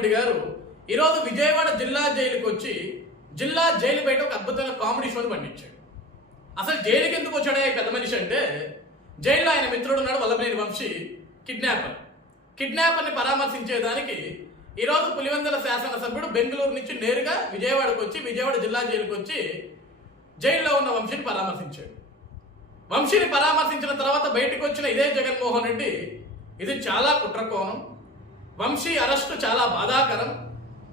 రెడ్డి గారు ఈరోజు విజయవాడ జిల్లా జైలుకి వచ్చి జిల్లా జైలు బయట ఒక అద్భుతమైన కామెడీ షోని పండించాడు. అసలు జైలుకి ఎందుకు వచ్చాడే పెద్ద మనిషి అంటే జైల్లో ఆయన మిత్రుడు ఉన్నాడు వల్లభనేని వంశీ కిడ్నాపర్. కిడ్నాపర్ని పరామర్శించేదానికి ఈరోజు పులివెందుల శాసనసభ్యుడు బెంగళూరు నుంచి నేరుగా విజయవాడకు వచ్చి విజయవాడ జిల్లా జైలుకి వచ్చి జైల్లో ఉన్న వంశీని పరామర్శించాడు. వంశీని పరామర్శించిన తర్వాత బయటకు వచ్చిన ఇదే జగన్మోహన్ రెడ్డి ఇది చాలా కుట్రకోణం. వంశీ అరెస్టు చాలా బాధాకరం.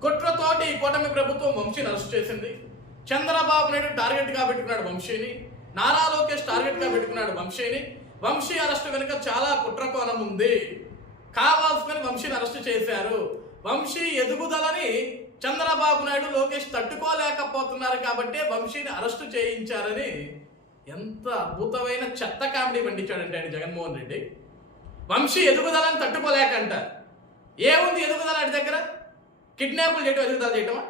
కుట్రతోటి ఈ కూటమి ప్రభుత్వం వంశీని అరెస్ట్ చేసింది. చంద్రబాబు నాయుడు టార్గెట్గా పెట్టుకున్నాడు వంశీని. నారా లోకేష్ టార్గెట్గా పెట్టుకున్నాడు వంశీని. వంశీ అరెస్టు వెనుక చాలా కుట్రకోణం ఉంది. కావాల్సుకొని వంశీని అరెస్ట్ చేశారు. వంశీ ఎదుగుదలని చంద్రబాబు నాయుడు లోకేష్ తట్టుకోలేకపోతున్నారు కాబట్టి వంశీని అరెస్టు చేయించారని ఎంత అద్భుతమైన చెత్త కామెడీ పండించాడంటే ఆయన జగన్మోహన్ రెడ్డి. వంశీ ఎదుగుదలని తట్టుకోలేకంట. ఏముంది ఎదుగుదల అటు దగ్గర? కిడ్నాపులు చేయటం ఎదుగుదల చేయటమా?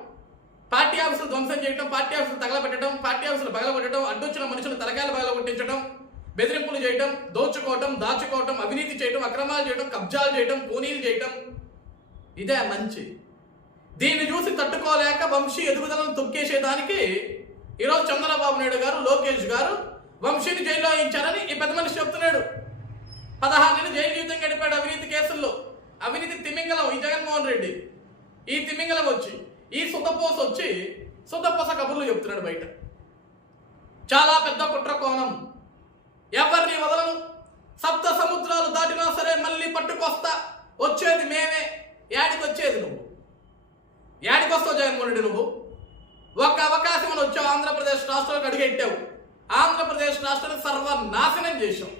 పార్టీ ఆఫీసులు ధ్వంసం చేయటం పార్టీ ఆఫీసులు తగలబెట్టడం పార్టీ ఆఫీసులు పగలగొట్టడం అడ్డొచ్చిన మనుషులు తలకాయలు పగలగొట్టించడం బెదిరింపులు చేయటం దోచుకోవటం దాచుకోవటం అవినీతి చేయటం అక్రమాలు చేయటం కబ్జాలు చేయటం కూనీలు చేయటం. ఇదే మంచి. దీన్ని చూసి తట్టుకోలేక వంశీ ఎదుగుదలను తొక్కేసేదానికి ఈరోజు చంద్రబాబు నాయుడు గారు లోకేష్ గారు వంశీని జైల్లో వేయించారని ఈ పెద్ద మనిషి చెప్తున్నాడు. పదహారు నెలలు జైలు జీవితం గడిపాడు అవినీతి కేసుల్లో. అవినీతి తిమింగలం ఈ జగన్మోహన్ రెడ్డి. ఈ తిమింగలం వచ్చి ఈ సుతపోస వచ్చి సుద్దపోస కబుర్లు చెప్తున్నాడు బయట. చాలా పెద్ద కుట్ర కోణం. ఎవరిని వదలను? సప్త సముద్రాలు దాటినా సరే మళ్ళీ పట్టుకొస్తా. వచ్చేది మేమే. యాడికి వచ్చేది నువ్వు? యాడికి వస్తావు జగన్మోహన్ రెడ్డి నువ్వు? ఒక అవకాశం అని వచ్చావు ఆంధ్రప్రదేశ్ రాష్ట్రానికి అడిగెట్టావు ఆంధ్రప్రదేశ్ రాష్ట్రాన్ని సర్వనాశనం చేశావు.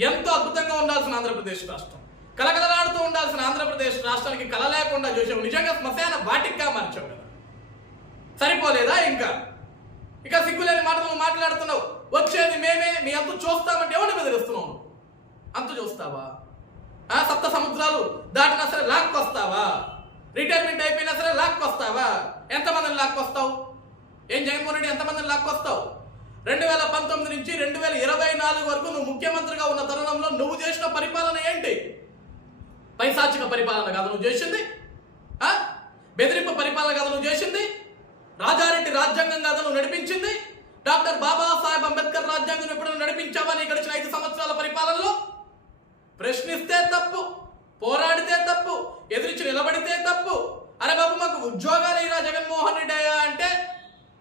ఎంతో అద్భుతంగా ఉండాల్సిన ఆంధ్రప్రదేశ్ రాష్ట్రం. కలకలలాడుతూ ఉండాల్సిన ఆంధ్రప్రదేశ్ రాష్ట్రానికి కల లేకుండా చూసావు నిజంగా శ్మశాన వాటిక్గా మార్చావు కదా. సరిపోలేదా ఇంకా? ఇక సిగ్గులేని మాటలు మాట్లాడుతున్నావు. వచ్చేది మేమే మీ అంత చూస్తామంటే ఎవరిని బెదిరిస్తున్నావు? అంత చూస్తావా? ఆ సప్త సముద్రాలు దాటినా సరే లాక్కొస్తావా? రిటైర్మెంట్ అయిపోయినా సరే లాక్కొస్తావా? ఎంతమందిని లాక్కొస్తావు? ఏం జగన్మోహన్ రెడ్డి ఎంతమందిని లాక్కొస్తావు? రెండు వేల పంతొమ్మిది నుంచి రెండు వేల ఇరవై నాలుగు వరకు నువ్వు ముఖ్యమంత్రిగా ఉన్న తరుణంలో నువ్వు చేసిన పరిపాలన ఏంటి? పైశాచిక పరిపాలన కాదు నువ్వు చేసింది? బెదిరింపు పరిపాలన కాదు నువ్వు చేసింది? రాజారెడ్డి రాజ్యాంగం కాదు నువ్వు నడిపించింది? డాక్టర్ బాబాసాహెబ్ అంబేద్కర్ రాజ్యాంగం ఎప్పుడైనా నడిపించావా నీ గడిచిన ఐదు సంవత్సరాల పరిపాలనలో? ప్రశ్నిస్తే తప్పు పోరాడితే తప్పు ఎదిరించి నిలబడితే తప్పు. అరే బాబు మాకు ఉద్యోగాలు అయినా జగన్మోహన్ రెడ్డి అయ్యా అంటే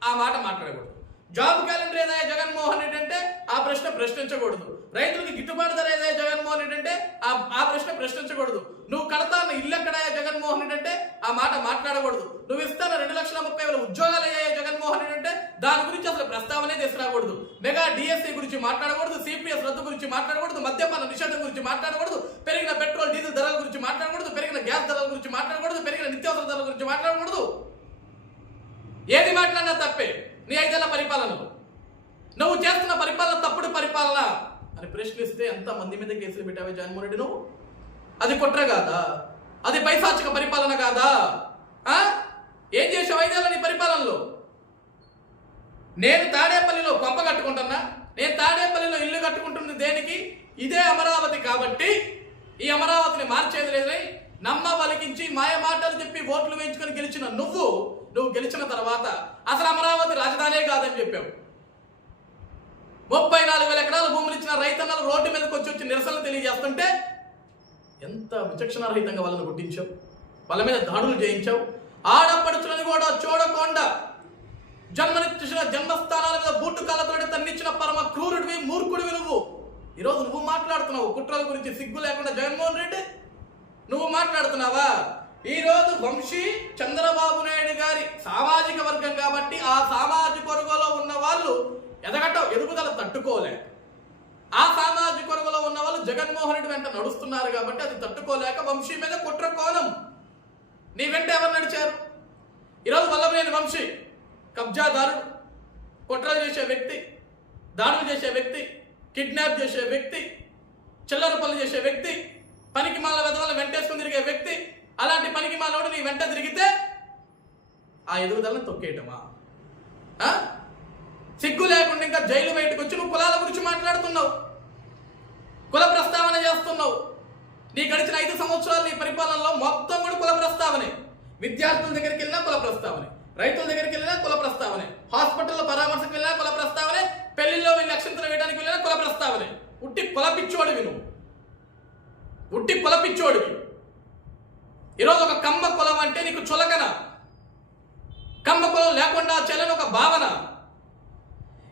ఆ మాట మాట్లాడకూడదు. జాబ్ క్యాలెండర్ ఏదైనా జగన్మోహన్ రెడ్డి అంటే ఆ ప్రశ్న ప్రశ్నించకూడదు. రైతులకు గిట్టుబాటు ధర ఏదైనా జగన్మోహన్ రెడ్డి అంటే ఆ ఆ ప్రశ్న ప్రశ్నించకూడదు. నువ్వు కడతాన్న ఇల్లు ఎక్కడాయా జగన్మోహన్ రెడ్డి అంటే ఆ మాట మాట్లాడకూడదు. నువ్వు ఇస్తాన రెండు లక్షల ముప్పై వేల ఉద్యోగాలు అయ్యాయా జగన్మోహన్ రెడ్డి అంటే దాని గురించి అసలు ప్రస్తావనే తీసుకురాకూడదు. మెగా డిఎస్సీ గురించి మాట్లాడకూడదు సిపిఎస్ రద్దు గురించి మాట్లాడకూడదు మద్యపాన నిషేధం గురించి మాట్లాడకూడదు పెరిగిన పెట్రోల్ డీజిల్ ధరల గురించి మాట్లాడకూడదు పెరిగిన గ్యాస్ ధరల గురించి మాట్లాడకూడదు పెరిగిన నిత్యావసర ధరల గురించి మాట్లాడకూడదు. ఏది మాట్లాడినా తప్పే. నీ ఐదేళ్ళ పరిపాలనలో. నువ్వు చేస్తున్న పరిపాలన తప్పుడు పరిపాలన. అని ప్రశ్నిస్తే ఎంత మంది మీద కేసులు పెట్టావే జగన్మోహన్ రెడ్డి నువ్వు అది కుట్ర కాదా? అది పైశాచిక పరిపాలన కాదా? ఏం చేసావు ఐదేళ్ళ నీ పరిపాలనలో? నేను తాడేపల్లిలో కొంప కట్టుకుంటున్నా. నేను తాడేపల్లిలో ఇల్లు కట్టుకుంటుంది దేనికి? ఇదే అమరావతి కాబట్టి ఈ అమరావతిని మార్చేది లేదని నమ్మ పలికించి మాయ మాటలు చెప్పి ఓట్లు వేయించుకొని గెలిచిన నువ్వు నువ్వు గెలిచిన తర్వాత అసలు అమరావతి రాజధానే కాదని చెప్పావు. ముప్పై నాలుగు వేల ఎకరాల భూములు ఇచ్చిన రైతన్నలు రోడ్డు మీదకి వచ్చి వచ్చి నిరసనలు తెలియజేస్తుంటే ఎంత విచక్షణారహితంగా వాళ్ళని గుర్తించావు వాళ్ళ మీద దాడులు చేయించావు. ఆడపడుచులని కూడా చూడకుండా జన్మనిచ్చిన జన్మస్థానాల మీద బూటు కాలతోటి తన్నిచ్చిన పరమ క్రూరుడివి మూర్ఖుడివి నువ్వు. ఈరోజు నువ్వు మాట్లాడుతున్నావు. కుట్రల గురించి సిగ్గు లేకుండా జగన్మోహన్ రెడ్డి నువ్వు మాట్లాడుతున్నావా? ఈరోజు వంశీ చంద్రబాబు నాయుడు గారి సామాజిక వర్గం కాబట్టి ఆ సామాజిక వర్గంలో ఉన్న వాళ్ళు ఎదగటం ఎదుగుదల తట్టుకోలేక ఆ సామాజిక వర్గంలో ఉన్న వాళ్ళు జగన్మోహన్ రెడ్డి వెంట నడుస్తున్నారు కాబట్టి అది తట్టుకోలేక వంశీ మీద కుట్ర కోణం. నీ వెంట ఎవరు నడిచారు? ఈరోజు వల్లభనేని వంశీ కబ్జాదారుడు కుట్రలు చేసే వ్యక్తి దాడులు చేసే వ్యక్తి కిడ్నాప్ చేసే వ్యక్తి చిల్లర పనులు చేసే వ్యక్తి పనికి మాల వెధవలను వెంటేసుకుని తిరిగే వ్యక్తి అలాంటి పనికి మాలోడు నీ వెంట తిరిగితే ఆ ఎదుగుదలను తొక్కేయటమా? సిగ్గు లేకుండా ఇంకా జైలు బయటకు వచ్చి నువ్వు కులాల గురించి మాట్లాడుతున్నావు. కుల ప్రస్తావన చేస్తున్నావు. నీ గడిచిన ఐదు సంవత్సరాలు నీ పరిపాలనలో మొత్తం కూడా కుల ప్రస్తావనే. విద్యార్థుల దగ్గరికి వెళ్ళినా కుల ప్రస్తావనే. రైతుల దగ్గరికి వెళ్ళినా కుల ప్రస్తావనే. హాస్పిటల్లో పరామర్శకు వెళ్ళినా కుల ప్రస్తావనే. పెళ్ళిలో వెళ్ళి నక్షత్రం వేయడానికి వెళ్ళినా కుల ప్రస్తావనే. ఉట్టి కుల పిచ్చోడివి నువ్వు. ఉట్టి కుల పిచ్చోడివి. ఈరోజు ఒక కమ్మ కులం అంటే నీకు చులకన. కమ్మ కులం లేకుండా చెల్లని ఒక భావన.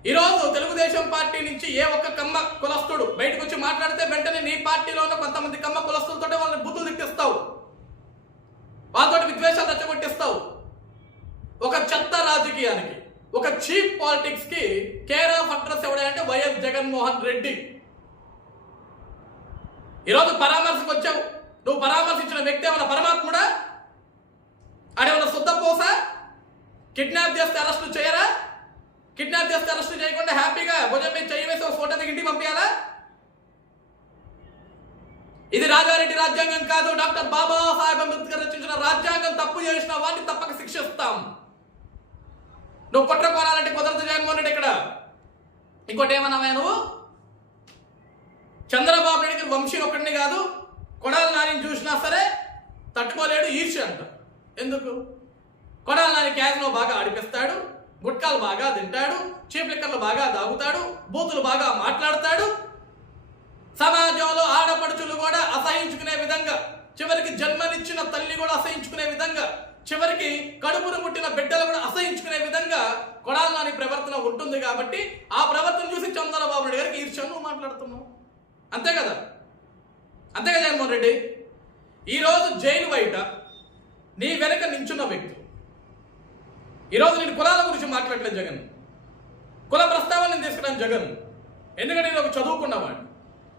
ఈరోజు తెలుగుదేశం పార్టీ నుంచి ఏ ఒక్క కమ్మ కులస్తుడు బయటకు వచ్చి మాట్లాడితే వెంటనే నీ పార్టీలో ఉన్న కొంతమంది కమ్మ కులస్తులతో వాళ్ళని బుద్ధులు తిట్టిస్తావు. వాళ్ళతో విద్వేషాలు రెచ్చగొట్టిస్తావు. ఒక చెత్త రాజకీయానికి ఒక చీప్ పాలిటిక్స్కి కేర్ ఆఫ్ అడ్రస్ ఎవడంటే వైఎస్ జగన్మోహన్ రెడ్డి. ఈరోజు పరామర్శకు వచ్చావు. నువ్వు పరామర్శించిన వ్యక్తి ఏమైనా పరమాత్ముడా? ఆడేమైనా శుద్ధ పోసా? కిడ్నాప్ చేస్తే అరెస్టు చేయరా? కిడ్నాప్ చేస్తే అరెస్ట్ చేయకుండా హ్యాపీగా భుజం మీద చేయి వేసి ఒక ఫోటో దిగి ఇంటికి పంపించాలా? ఇది రాజారెడ్డి రాజ్యాంగం కాదు డాక్టర్ బాబాసాహెబ్ అంబేద్కర్ రచించిన రాజ్యాంగం. తప్పు చేసిన వాడిని తప్పక శిక్షిస్తాం. నువ్వు కుట్ర కోరాలంటే కుదరదు జగన్మోహన్ రెడ్డి ఇక్కడ. ఇంకోటి ఏమన్నా నువ్వు? చంద్రబాబు నాయుడికి వంశీ ఒక్కడిని కాదు కొడాల నాని చూసినా సరే తట్టుకోలేడు ఈర్ష్య అంట. ఎందుకు? కొడాల నాని క్యాజ్లో బాగా ఆడిపిస్తాడు గుట్కాలు బాగా తింటాడు చీప్లిక్కర్లు బాగా దాగుతాడు బూతులు బాగా మాట్లాడతాడు. సమాజంలో ఆడపడుచులు కూడా అసహించుకునే విధంగా చివరికి జన్మనిచ్చిన తల్లి కూడా అసహించుకునే విధంగా చివరికి కడుపును ముట్టిన బిడ్డలు కూడా అసహించుకునే విధంగా కొడాలని ప్రవర్తన ఉంటుంది కాబట్టి ఆ ప్రవర్తన చూసి చంద్రబాబు నాయుడు గారికి ఈర్ష్యం. నువ్వు మాట్లాడుతున్నావు. అంతే కదా? అంతే కదా జగన్మోహన్ రెడ్డి? ఈరోజు జైలు బయట నీ వెనక నించున్న వ్యక్తి. ఈరోజు నేను కులాల గురించి మాట్లాడలేదు జగన్. కుల ప్రస్తావన నేను తీసుకున్నాను జగన్. ఎందుకంటే నేను ఒక చదువుకున్నవాడిని.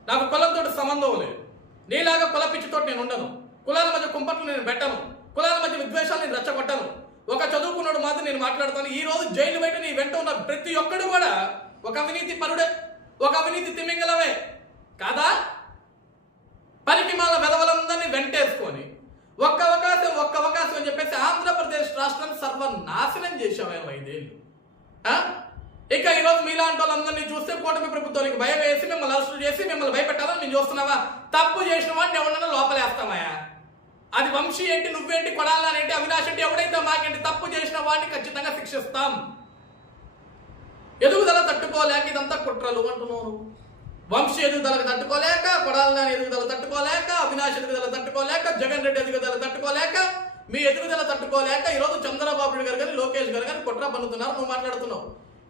నాకు కులంతో సంబంధం లేదు. నీలాగా కుల పిచ్చితో నేను ఉండను. కులాల మధ్య కుంపట్లు నేను పెట్టను. కులాల మధ్య విద్వేషాలు నేను రెచ్చగొట్టను. ఒక చదువుకున్నాడు మాత్రం నేను మాట్లాడతాను. ఈ రోజు జైలు బయట నీ వెంట ఉన్న ప్రతి ఒక్కడు కూడా ఒక అవినీతి పరుడే. ఒక అవినీతి తిమింగలమే. కాదా? పనికి మాల వెదవలందరినీ వెంటేసుకొని ఒక్క అవకాశం ఒక్క అవకాశం అని చెప్పేసి ఆంధ్రప్రదేశ్ రాష్ట్రాన్ని సర్వనాశనం చేసావు ఐదేళ్ళు. ఇక ఈరోజు మీలాంటి వాళ్ళందరినీ చూస్తే కూటమి ప్రభుత్వానికి భయం వేసి మిమ్మల్ని అరెస్టు చేసి మిమ్మల్ని భయపెట్టాలని నేను చూస్తున్నావా? తప్పు చేసిన వాడిని ఎవడన్నా లోపలేస్తామయ్యా. అది వంశీ ఏంటి నువ్వేంటి కొడాలనేంటి అవినాష్ ఏంటి ఎవడైతే మాకేంటి తప్పు చేసిన వాడిని ఖచ్చితంగా శిక్షిస్తాం. ఎదుగుదల తట్టుకోలేక ఇదంతా కుట్రలు అంటున్నాను నువ్వు. వంశీ ఎదుగుదలకు తట్టుకోలేక కొడాలని ఎదుగుదల తట్టుకోలేక అవినాష్ ఎదుగుదల తట్టుకోలేక జగన్ రెడ్డి ఎదుగుదల తట్టుకోలేక మీ ఎదుగుదల తట్టుకోలేక ఈరోజు చంద్రబాబు నాయుడు గారు కానీ లోకేష్ గారు కానీ కుట్ర పన్నుతున్నారు నువ్వు మాట్లాడుతున్నావు.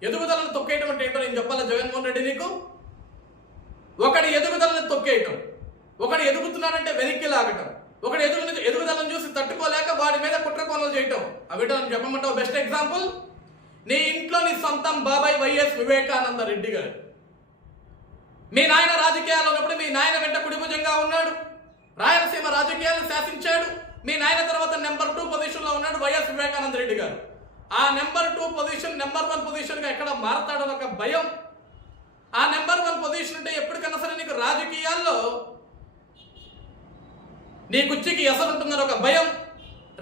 ఎదుగుదలను తొక్కేయటం అంటే ఏంటో నేను చెప్పాలా జగన్మోహన్ రెడ్డి నీకు? ఒకటి ఎదుగుదలను తొక్కేయటం ఒకటి ఎదుగుతున్నాడంటే వెనక్కి లాగటం ఒకటి ఎదుగు ఎదుగుదలను చూసి తట్టుకోలేక వాడి మీద కుట్ర కొనలు చేయటం. అవిటో చెప్పమంటావు? బెస్ట్ ఎగ్జాంపుల్ నీ ఇంట్లో నీ సొంతం బాబాయ్ వైఎస్ వివేకానంద రెడ్డి గారు. మీ నాయన రాజకీయాల్లో ఉన్నప్పుడు మీ నాయన వెంట కుడిభుజంగా ఉన్నాడు. రాయలసీమ రాజకీయాలను శాసించాడు. మీ నాయన తర్వాత నెంబర్ టూ పొజిషన్లో ఉన్నాడు వైఎస్ వివేకానంద రెడ్డి గారు. ఆ number two position number one పొజిషన్గా ఎక్కడ మారతాడని ఒక భయం. ఆ నెంబర్ వన్ పొజిషన్ అంటే ఎప్పటికన్నా సరే నీకు రాజకీయాల్లో నీ కుర్చీకి ఎసరుంటుందని ఒక భయం.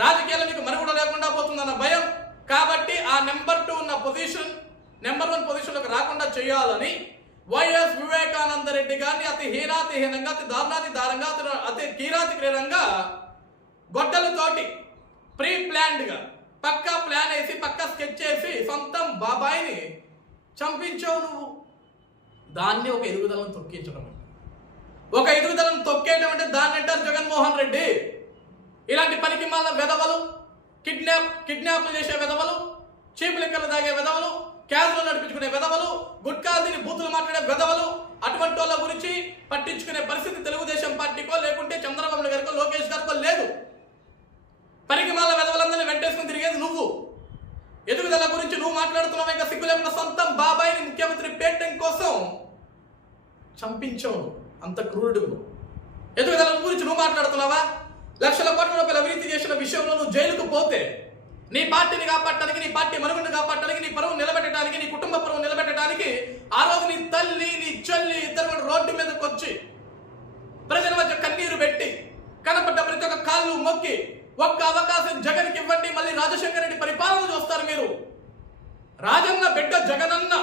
రాజకీయాల్లో నీకు మనుగడ లేకుండా పోతుందన్న భయం. కాబట్టి ఆ నెంబర్ టూ ఉన్న పొజిషన్ నెంబర్ వన్ పొజిషన్లోకి రాకుండా చేయాలని వైఎస్ వివేకానంద రెడ్డి గారిని అతి హీనాతి హీనంగా అతి దారుణాతి దారంగా అతను అతి కీరాతి క్రీడంగా గొడ్డలతోటి ప్రీ ప్లాన్డ్గా పక్కా ప్లాన్ వేసి పక్కా స్కెచ్ చేసి సొంతం బాబాయిని చంపించావు నువ్వు. దాన్ని ఒక ఎదుగుదలను తొక్కించడం ఒక ఎదుగుదలను తొక్కేయడం అంటే దాన్ని అంటారు జగన్మోహన్ రెడ్డి. ఇలాంటి పనికి మళ్ళీ వెదవలు కిడ్నాప్ కిడ్నాప్లు చేసే వెదవలు చీపులిక్కలు తాగే వెదవలు క్యాజువల్ నడిపించుకునే వెదవలు గుట్కాలు తిని బూతులు మాట్లాడే వెదవలు అటువంటి వాళ్ళ గురించి పట్టించుకునే పరిస్థితి తెలుగుదేశం పార్టీకో లేకుంటే చంద్రబాబు గారికో లోకేష్ గారికో లేదు. పరిగమాల వెదవలందరినీ వెంటేసుకుని తిరిగేది నువ్వు. ఎదుగుదల గురించి నువ్వు మాట్లాడుతున్నావు ఇంకా సిగ్గు లేకుండా సొంతం బాబాయిని ముఖ్యమంత్రి పేటం కోసం చంపించావు. అంత క్రూరుడు ఎదుగుదల గురించి నువ్వు మాట్లాడుతున్నావా? లక్షల కోట్ల రూపాయల అవినీతి చేసిన విషయంలో నువ్వు జైలుకు పోతే నీ పార్టీని కాపాడటానికి నీ పార్టీ మనుగడను కాపాడటానికి నీ పరువు నిలబెట్టడానికి నీ కుటుంబ పరువు నిలబెట్టడానికి ఆ రోజు నీ తల్లి నీ చెల్లి ఇద్దరు కూడా రోడ్డు మీదకి వచ్చి ప్రజల మధ్య కన్నీరు పెట్టి కనపడ్డ ప్రతి ఒక్క కాళ్ళు మొక్కి ఒక్క అవకాశం జగన్కి ఇవ్వండి మళ్ళీ రాజశేఖర రెడ్డి పరిపాలన చూస్తారు మీరు. రాజన్న బిడ్డ జగనన్న.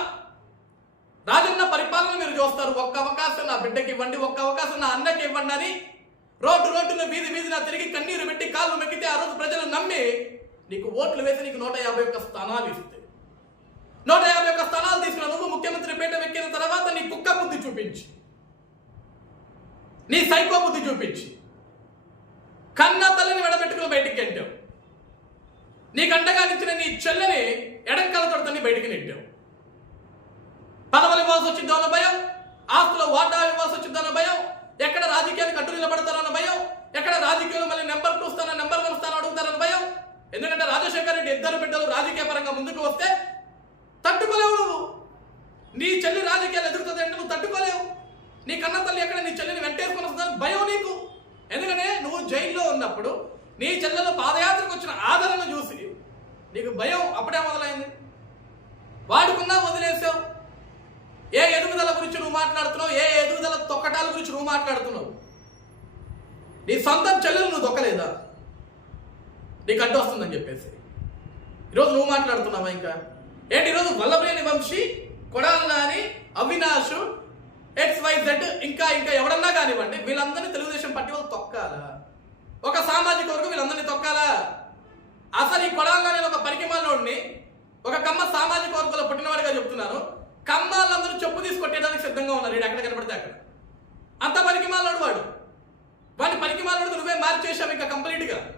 రాజన్న పరిపాలన మీరు చూస్తారు. ఒక్క అవకాశం నా బిడ్డకి ఇవ్వండి ఒక్క అవకాశం నా అన్నకి ఇవ్వండి అని రోడ్డు రోడ్డున వీధి వీధిన తిరిగి కన్నీరు పెట్టి కాళ్ళు మెక్కితే ఆ రోజు ప్రజలు నమ్మి నీకు ఓట్లు వేసి నీకు నూట యాభై ఒక్క స్థానాలు ఇస్తే. నూట యాభై ఒక్క స్థానాలు తీసుకున్న నువ్వు ముఖ్యమంత్రి పీట ఎక్కిన తర్వాత నీ కుక్క బుద్ధి చూపించి. నీ సైకో బుద్ధి చూపించి. కన్న తల్లిని విడబెట్టుకుని బయటికి వెళ్ళావు నీకు అండగా నిచ్చిన నీ చెల్లెని ఎడంకల తొడతని బయటికి నెట్టావు. పదవులు ఇవ్వాల్సి వచ్చిందో అన్న భయం ఆస్తులో వాటా ఇవ్వాల్సి వచ్చిందో అన్న భయం ఎక్కడ రాజకీయానికి అడ్డు నిలబడతారన్న భయం ఎక్కడ రాజకీయాలు మళ్ళీ నెంబర్ టూ స్థానం నెంబర్ వన్ స్థానం అడుగుతారన్న భయం ఎందుకంటే రాజశేఖర రెడ్డి ఇద్దరు బిడ్డలు రాజకీయ పరంగా ముందుకు వస్తే తట్టుకోలేవు నువ్వు. నీ చెల్లి రాజకీయాలు ఎదుగుతుంది అంటే నువ్వు తట్టుకోలేవు. నీ కన్న తల్లి ఎక్కడ నీ చెల్లిని వెంటేసుకుని వస్తుందని భయం నీకు. ఎందుకనే నువ్వు జైల్లో ఉన్నప్పుడు నీ చెల్లెలు పాదయాత్రకు వచ్చిన ఆదరణ చూసి నీకు భయం అప్పుడే మొదలైంది. వాడుకున్నా వదిలేసావు. ఏ ఎదుగుదల గురించి నువ్వు మాట్లాడుతున్నావు ఏ ఎదుగుదల తొక్కటాల గురించి నువ్వు మాట్లాడుతున్నావు? నీ సొంతం చెల్లెలు నువ్వు దొక్కలేదా నీకు అడ్డు వస్తుందని చెప్పేసి. ఈరోజు నువ్వు మాట్లాడుతున్నావా ఇంకా? ఏంటి ఈరోజు వల్లభేని వంశీ కొడాలని అవినాష్ ఎక్స్ వై జెడ్ ఇంకా ఇంకా ఎవడన్నా కానివ్వండి వీళ్ళందరినీ తెలుగుదేశం పార్టీ వాళ్ళు తొక్కాలా? ఒక సామాజిక వర్గం వీళ్ళందరినీ తొక్కాలా? అసలు ఈ కొడాలని ఒక పరికిమాలోడిని ఒక కమ్మ సామాజిక వర్గంలో పుట్టినవాడిగా చెప్తున్నాను. కమ్మాలందరూ చెప్పు తీసుకొట్టేయడానికి సిద్ధంగా ఉన్నారు. వీడు ఎక్కడ కనపడితే అక్కడ. అంత పరికిమాలోడు వాడు. వాడిని పరికిమాలోడు నువ్వే మార్చేసావు ఇంకా కంప్లీట్గా.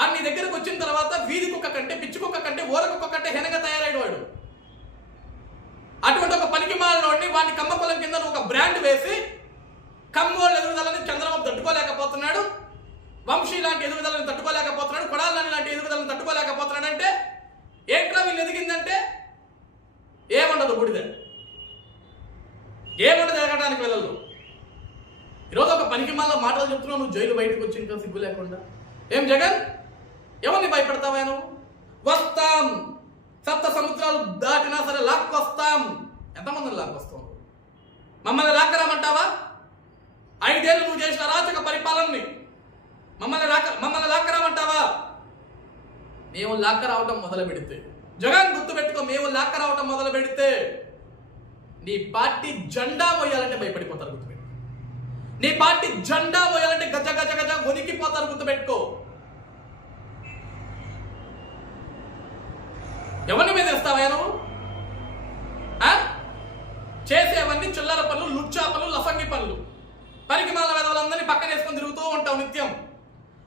ఆ నీ దగ్గరకు వచ్చిన తర్వాత వీధి కుక్క కంటే పిచ్చి కుక్క కంటే ఊర కుక్క కంటే హెనగా తయారైన వాడు అటువంటి ఒక పనికి మాలినోడిని వాడిని కమ్మ పొలం కింద ఒక బ్రాండ్ వేసి కమ్మోళ్ళ ఎదుగుదలని చంద్రబాబు తట్టుకోలేకపోతున్నాడు వంశీ లాంటి ఎదుగుదలని తట్టుకోలేకపోతున్నాడు కొడాలని లాంటి ఎదుగుదలను తట్టుకోలేకపోతున్నాడు అంటే ఏంట్రా వీళ్ళు ఎదిగిందంటే ఏముండదు బుడిద. ఏముండదు ఎదగడానికి వెళ్ళదు. ఈరోజు ఒక పనికి మళ్ళీ మాటలు చెప్తున్నావు నువ్వు జైలు బయటకు వచ్చి ఇంకా సిగ్గు లేకుండా. ఏం జగన్? ఎవరిని భయపెడతావా నువ్వు? వస్తాం. సప్త సముద్రాలు దాటినా సరే లాక్కొస్తాం. ఎంతమందిని లాక్కొస్తాం మమ్మల్ని లాక్కరామంటావా? ఐదేళ్ళు నువ్వు చేసిన అరాచక పరిపాలనని మమ్మల్ని లాక్క మమ్మల్ని లాక్కరామంటావా? మేము లాక్కరావటం మొదలు పెడితే. జగన్ గుర్తు పెట్టుకో మేము లాక్కరావటం మొదలు పెడితే నీ పార్టీ జెండా మోయాలంటే భయపడిపోతారు గుర్తుపెట్టుకో. నీ పార్టీ జెండా మోయాలంటే గజ గజ గజ వణికిపోతారు గుర్తుపెట్టుకో. ఎవరిని మీద ఇస్తావా నువ్వు? చేసేవన్నీ చిల్లర పనులు లుచ్చా పనులు లఫంగి పనులు. పరికిమాల వేదవులందరినీ పక్కన వేసుకొని తిరుగుతూ ఉంటావు నిత్యం.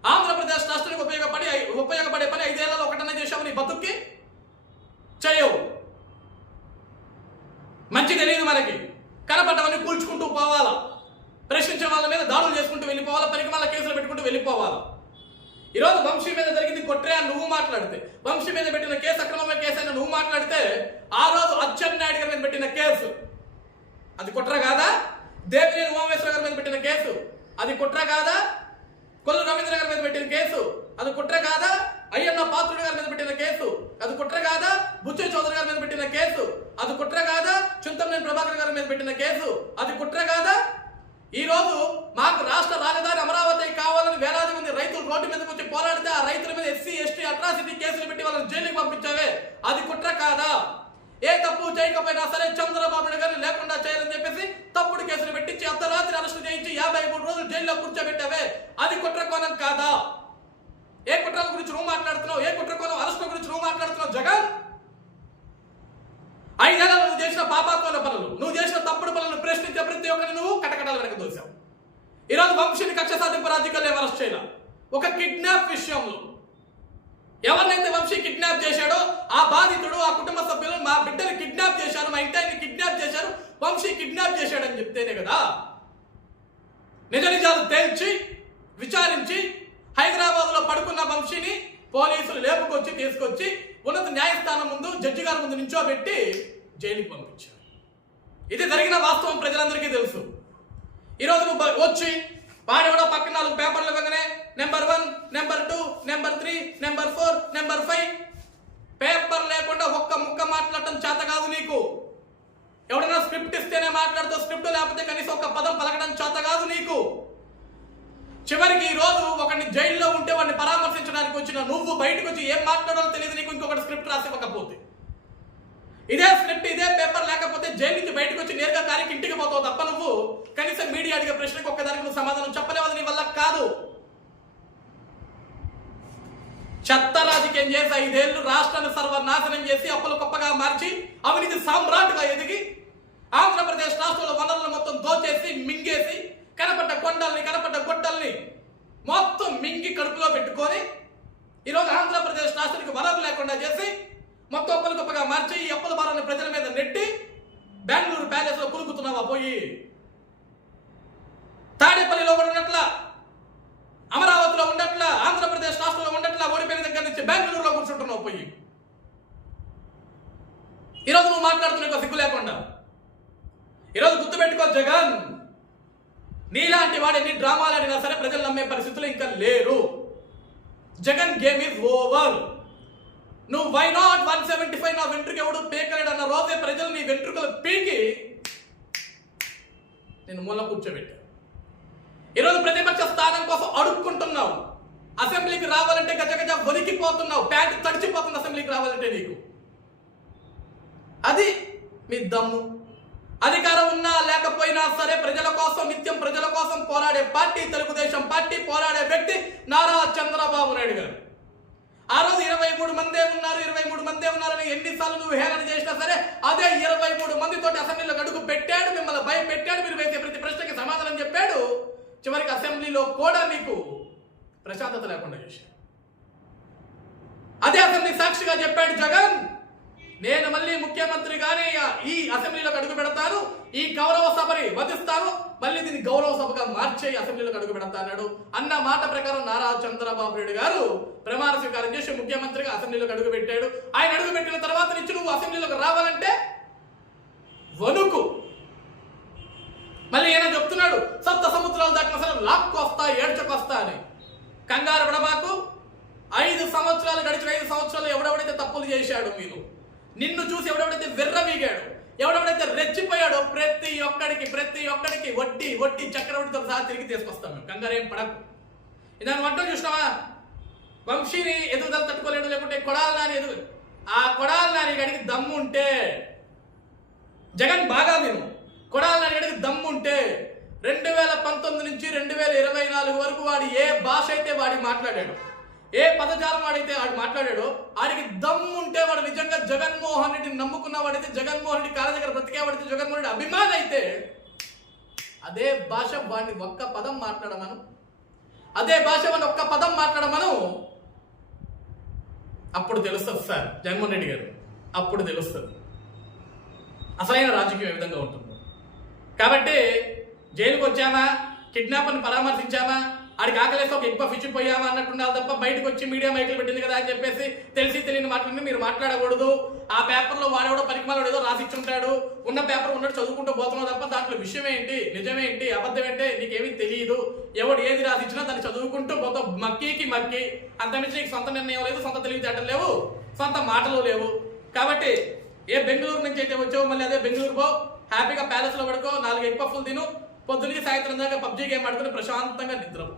ఆంధ్రప్రదేశ్ రాష్ట్రానికి ఉపయోగపడి ఉపయోగపడే పని ఐదేళ్ళలో ఒకటనే చేసావు నీ బతుక్కి? చేయవు. మంచి తెలియదు మనకి. కనపడ్డవన్నీ కూల్చుకుంటూ పోవాలా? ప్రశ్నించే వాళ్ళ మీద దాడులు చేసుకుంటూ వెళ్ళిపోవాలా? పరికమాల కేసులు పెట్టుకుంటూ వెళ్ళిపోవాలా? ఈరోజు వంశీ మీద జరిగింది కొట్రే అని నువ్వు మాట్లాడితే వంశీ మీద పెట్టిన కేసు అక్రమమైన కేసు అని నువ్వు మాట్లాడితే ఆ రోజు అచ్చెన్నాయుడు గారి మీద పెట్టిన కేసు. అది కుట్ర కాదా? దేవినేని ఉమామేశ్వర గారి మీద పెట్టిన కేసు. అది కుట్ర కాదా? కొల్లు రవీంద్ర గారి మీద పెట్టిన కేసు. అది కుట్ర కాదా? అయ్యన్న పాత్రుడు గారి మీద పెట్టిన కేసు. అది కుట్ర కాదా? బుచ్చయ్య చౌదరి గారి మీద పెట్టిన కేసు. అది కుట్ర కాదా? చింతమనేని ప్రభాకర్ గారి మీద పెట్టిన కేసు. అది కుట్ర కాదా? ఈరోజు మాకు రాష్ట్ర రాజధాని అమరావతి కావాలని వేలాది మంది రైతులు రోడ్డు మీదకి వచ్చి పోరాడితే ఆ రైతుల మీద ఎస్సీ ఎస్టీ అట్రాసిటీ కేసులు పెట్టి వాళ్ళని జైలుకి పంపించావే. అది కుట్ర కాదా? ఏ తప్పు చేయకపోయినా సరే చంద్రబాబు నాయుడు గారిని లేకుండా చేయాలని చెప్పేసి తప్పుడు కేసులు పెట్టించి అర్ధరాత్రి అరెస్టు చేయించి యాభై మూడు రోజులు జైల్లో కూర్చోబెట్టావే. అది కుట్ర కోణం కాదా? ఏ కుట్రల గురించి నువ్వు మాట్లాడుతున్నావు? ఏ కుట్ర కోణం అరెస్టుల గురించి నువ్వు మాట్లాడుతున్నావు? జగన్! ఐదేళ్ళ నువ్వు చేసిన పాపాత్మల పనులు నువ్వు చేసిన తప్పుడు పనులను ప్రశ్నించే ప్రతి ఒక్కరిని నువ్వు కటకటాల వెనక దోశావు. ఈరోజు వంశీని కక్ష సాధింపు రాజకీయాలు ఎవరెస్ట్ అరెస్ట్ చేయాల? ఒక కిడ్నాప్ విషయంలో. ఎవరినైతే వంశీ కిడ్నాప్ చేశాడో ఆ బాధితుడు ఆ కుటుంబ సభ్యులు మా బిడ్డని కిడ్నాప్ చేశారు మా ఇంటాన్ని కిడ్నాప్ చేశారు వంశీ కిడ్నాప్ చేశాడని చెప్తేనే కదా? నిజ నిజాలు తేల్చి విచారించి హైదరాబాద్లో పడుకున్న వంశీని పోలీసులు లేపుకొచ్చి తీసుకొచ్చి ఉన్నత న్యాయస్థానం ముందు జడ్జి గారి ముందు నించోబెట్టి జైలుకి పంపించారు. ఇది జరిగిన వాస్తవం ప్రజలందరికీ తెలుసు. ఈరోజు నువ్వు వచ్చి వాడెవడో పక్కన నాలుగు పేపర్లు ఇవ్వగానే number one number two number three number four number five. Paper లేకుండా ఒక్క ముక్క మాట్లాడటం చేత కాదు నీకు. ఎవడైనా స్క్రిప్ట్ ఇస్తేనే మాట్లాడుతూ స్క్రిప్ట్ లేకపోతే కనీసం ఒక పదం పలకడం చేత కాదు నీకు. చివరికి ఈ రోజు ఒకరిని జైల్లో ఉంటే వాడిని పరామర్శించడానికి వచ్చిన నువ్వు బయటకు వచ్చి ఏం మాట్లాడాలో తెలియదు నీకు ఇంకొకటి స్క్రిప్ట్ రాసి ఇవ్వకపోతే. ఇదే స్క్రిప్ట్ ఇదే పేపర్ లేకపోతే జైలు నుంచి బయటకు వచ్చి నేరుగా దానికి ఇంటికి పోతావు తప్ప నువ్వు కనీసం మీడియా అడిగే ప్రశ్నకు ఒక్కదానికి నువ్వు సమాధానం చెప్పలేవని నీ వల్ల కాదు. చెత్త రాజకీయం చేసి ఐదేళ్ళు రాష్ట్రాన్ని సర్వనాశనం చేసి అప్పుల గొప్పగా మార్చి అవినీతి సామ్రాట్గా ఎదిగి ఆంధ్రప్రదేశ్ రాష్ట్రంలో వనరులు మొత్తం దోచేసి మింగేసి కనపడ్డ కొండల్ని కనపడ్డ గుడ్డల్ని మొత్తం మింగి కడుపులో పెట్టుకొని ఈరోజు ఆంధ్రప్రదేశ్ రాష్ట్రానికి వరదలు లేకుండా చేసి మొత్తం అప్పుల గొప్పగా మార్చి ఈ అప్పుల భారాన్ని ప్రజల మీద నెట్టి బెంగళూరు ప్యాలెస్లో కులుకుతున్నావా పోయి? తాడేపల్లిలో కూడా ఉన్నట్ల అమరావతిలో ఉండట్ల ఆంధ్రప్రదేశ్ రాష్ట్రంలో ఉండట్ల ఓడిపోయిన దగ్గర నుంచి బెంగళూరులో కూర్చుంటున్నావు పోయి. ఈరోజు నువ్వు మాట్లాడుతున్నావు సిగ్గు లేకుండా. ఈరోజు గుర్తుపెట్టుకో జగన్. నీలాంటి వాడు ఎన్ని డ్రామాలు ఆడినా సరే ప్రజలు నమ్మే పరిస్థితులు ఇంకా లేరు. Jagan game is over. నువ్వు why not one seventy five నా వెంట్రుక ఎవడు పేకలేడు అన్న రోజే ప్రజలు నీ వెంట్రుకలు పీకి. నేను మూల కూర్చోబెట్టా. ఈరోజు ప్రతిపక్ష స్థానం కోసం అడుక్కుంటున్నావు. అసెంబ్లీకి రావాలంటే గజ గజ వణికిపోతున్నావు. ప్యాంట్ తడిచిపోతుంది అసెంబ్లీకి రావాలంటే నీకు. అది మీ దమ్ము. అధికారం ఉన్నా లేకపోయినా సరే ప్రజల కోసం నిత్యం ప్రజల కోసం పోరాడే పార్టీ తెలుగుదేశం పార్టీ పోరాడే వ్యక్తి నారా చంద్రబాబు నాయుడు గారు. ఆ రోజు ఇరవై మూడు మందే ఉన్నారు ఇరవై మూడు మందే ఉన్నారని ఎన్నిసార్లు నువ్వు హేళన చేసినా సరే అదే ఇరవై మూడు మందితో అసెంబ్లీలో అడుగు పెట్టాడు మిమ్మల్ని భయపెట్టాడు మీరు వేసే ప్రతి ప్రశ్నకి సమాధానం చెప్పాడు. చివరికి అసెంబ్లీలో కూడా మీకు ప్రశాంతత లేకుండా చేశాడు. అదే అసెంబ్లీ సాక్షిగా చెప్పాడు జగన్. నేను మళ్ళీ ముఖ్యమంత్రిగానే ఈ అసెంబ్లీలోకి అడుగు పెడతాను ఈ గౌరవ సభని వధిస్తాను మళ్ళీ దీన్ని గౌరవ సభగా మార్చే అసెంబ్లీలోకి అడుగు పెడతాడు అన్న మాట ప్రకారం నారా చంద్రబాబు నాయుడు గారు ప్రమాణ స్వీకారం చేసి ముఖ్యమంత్రిగా అసెంబ్లీలోకి అడుగు పెట్టాడు ఆయన అడుగు పెట్టిన తర్వాత నుంచి నువ్వు అసెంబ్లీలోకి రావాలంటే వణుకు. మళ్ళీ ఈయన చెప్తున్నాడు సప్త సముద్రాలు దాటిన సరే లాక్కొస్తా ఏడ్చకొస్తా అని. కంగారు పడమాకు. ఐదు సంవత్సరాలు గడిచిన ఐదు సంవత్సరాలు ఎవడెవడైతే తప్పులు చేశాడు మీరు? నిన్ను చూసి ఎవడెవడైతే విర్రవీగాడు ఎవడెవడైతే రెచ్చిపోయాడో ప్రతి ఒక్కడికి ప్రతి ఒక్కడికి వడ్డీ వడ్డీ చక్రవర్తితో సహా తిరిగి తీసుకొస్తాం మేము కంగారు ఏం పడకు. ఇదాని వంట చూసినావా? వంశీని ఎదుగుదల తట్టుకోలేడు లేకుంటే కొడాల నాని ఎదుగు ఆ కొడాల నాని గడికి దమ్ము ఉంటే జగన్ బాగా విను. కొడాల నాని గడికి దమ్ము ఉంటే రెండు వేల పంతొమ్మిది నుంచి రెండు వేల ఇరవై నాలుగు వరకు వాడు ఏ భాష అయితే వాడి మాట్లాడాడు. ఏ పదజాలం వాడైతే వాడు మాట్లాడాడో ఆడికి దమ్ము ఉంటే వాడు నిజంగా జగన్మోహన్ రెడ్డిని నమ్ముకున్న వాడైతే జగన్మోహన్ రెడ్డి కాళ్ళ దగ్గర బ్రతికేవాడైతే జగన్మోహన్ రెడ్డి అభిమాన్ అయితే అదే భాష వాడిని ఒక్క పదం మాట్లాడమను. అదే భాష వాడిని ఒక్క పదం మాట్లాడమను. అప్పుడు తెలుస్తుంది సార్ జగన్మోహన్ రెడ్డి గారు. అప్పుడు తెలుస్తుంది. అసలైన రాజకీయం ఏ విధంగా ఉంటుందో. కాబట్టి జైలుకి వచ్చామా కిడ్నాపర్ని పరామర్శించామా? ఆడికి ఆకలేసి ఒక ఎక్కువ ఫిష్ పోయామా అన్నట్టు ఉండాలి తప్ప బయటకు వచ్చి మీడియా మైకులు పెట్టింది కదా అని చెప్పేసి తెలిసి తెలియని మాటలని మీరు మాట్లాడకూడదు. ఆ పేపర్లో వాడేవాడో పరికమాలు ఏదో రాసిచ్చుంటాడు ఉన్న పేపర్ ఉన్నట్టు చదువుకుంటూ పోతున్నావు తప్ప దాంట్లో విషయం ఏంటి? నిజమేంటి? అబద్ధం ఏంటి? నీకేమీ తెలియదు. ఎవడు ఏది రాసిచ్చినా దాన్ని చదువుకుంటూ పోతావు. మక్కీకి మక్కి. అంతమించి నీకు సొంత నిర్ణయం లేదు సొంత తెలివితేటలు లేవు సొంత మాటలు లేవు. కాబట్టి ఏ బెంగళూరు నుంచి అయితే వచ్చావు మళ్ళీ అదే బెంగళూరు పో. హ్యాపీగా ప్యాలెస్లో పడుకో. నాలుగు ఎగ్ పఫ్లు తిను. పొద్దున్నే సాయంత్రం దాకా పబ్జీ గేమ్ ఆడుకుని ప్రశాంతంగా నిద్రపో.